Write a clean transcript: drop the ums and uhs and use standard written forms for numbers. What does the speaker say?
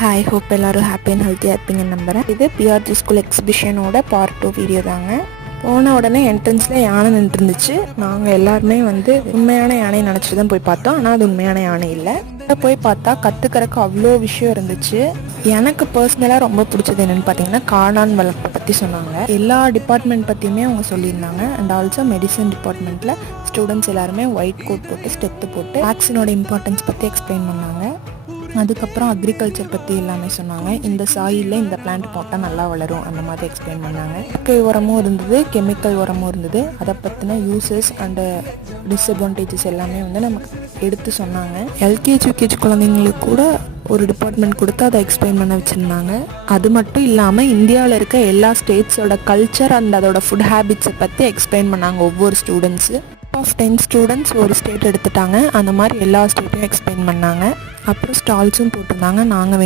Hi, hope எல்லோரும் happy and ஹெல்த்தியாக இருப்பீங்கன்னு நம்புகிறேன். இது பிஆர்ஜி ஸ்கூல் எக்ஸிபிஷனோட பார்ட் 2 வீடியோ தாங்க. போன உடனே என்ட்ரன்ஸில் யானை நின்றுருந்துச்சு. நாங்கள் எல்லாருமே உண்மையான யானையை நினச்சிட்டு தான் போய் பார்த்தோம். ஆனால் அது உண்மையான யானை இல்லை. போய் பார்த்தா கற்றுக்கிறதுக்கு அவ்வளோ விஷயம் இருந்துச்சு. எனக்கு பர்சனலாக ரொம்ப பிடிச்சது என்னென்னு பார்த்தீங்கன்னா, காளான் வளர்ப்பை பற்றி சொன்னாங்க. எல்லா டிபார்ட்மெண்ட் பற்றியுமே அவங்க சொல்லியிருந்தாங்க. அண்ட் ஆல்சோ மெடிசன் டிபார்ட்மெண்ட்டில் ஸ்டூடெண்ட்ஸ் எல்லாருமே ஒயிட் கோட் போட்டு ஸ்டெத்து போட்டு வேக்சினோட இம்பார்ட்டன்ஸ் பற்றி எக்ஸ்பிளைன் பண்ணாங்க. அதுக்கப்புறம் அக்ரிகல்ச்சர் பற்றி எல்லாமே சொன்னாங்க. இந்த சாயிலில் இந்த பிளான்ட் போட்டால் நல்லா வளரும் அந்த மாதிரி எக்ஸ்பிளைன் பண்ணாங்க. இயற்கை உரமும் இருந்தது, கெமிக்கல் உரமும் இருந்தது. அதை பற்றின யூசஸ் அண்டு டிஸ்அட்வான்டேஜஸ் எல்லாமே நமக்கு எடுத்து சொன்னாங்க. எல்கேஜி யூகேஜி குழந்தைங்களுக்கு கூட ஒரு டிபார்ட்மெண்ட் கொடுத்து அதை எக்ஸ்பிளைன் பண்ண வச்சுருந்தாங்க. அது மட்டும் இல்லாமல் இந்தியாவில் இருக்க எல்லா ஸ்டேட்ஸோட கல்ச்சர் அண்ட் அதோட ஃபுட் ஹேபிட்ஸை பற்றி எக்ஸ்பிளைன் பண்ணாங்க ஒவ்வொரு ஸ்டூடெண்ட்ஸு. ஆஃப் 10 ஸ்டூடெண்ட்ஸ் ஒரு ஸ்டேட் எடுத்துட்டாங்க. அந்த மாதிரி எல்லா ஸ்டேட்டையும் எக்ஸ்பிளைன் பண்ணாங்க. அப்புறம் ஸ்டால்ஸும் போட்டிருந்தாங்க. நாங்கள்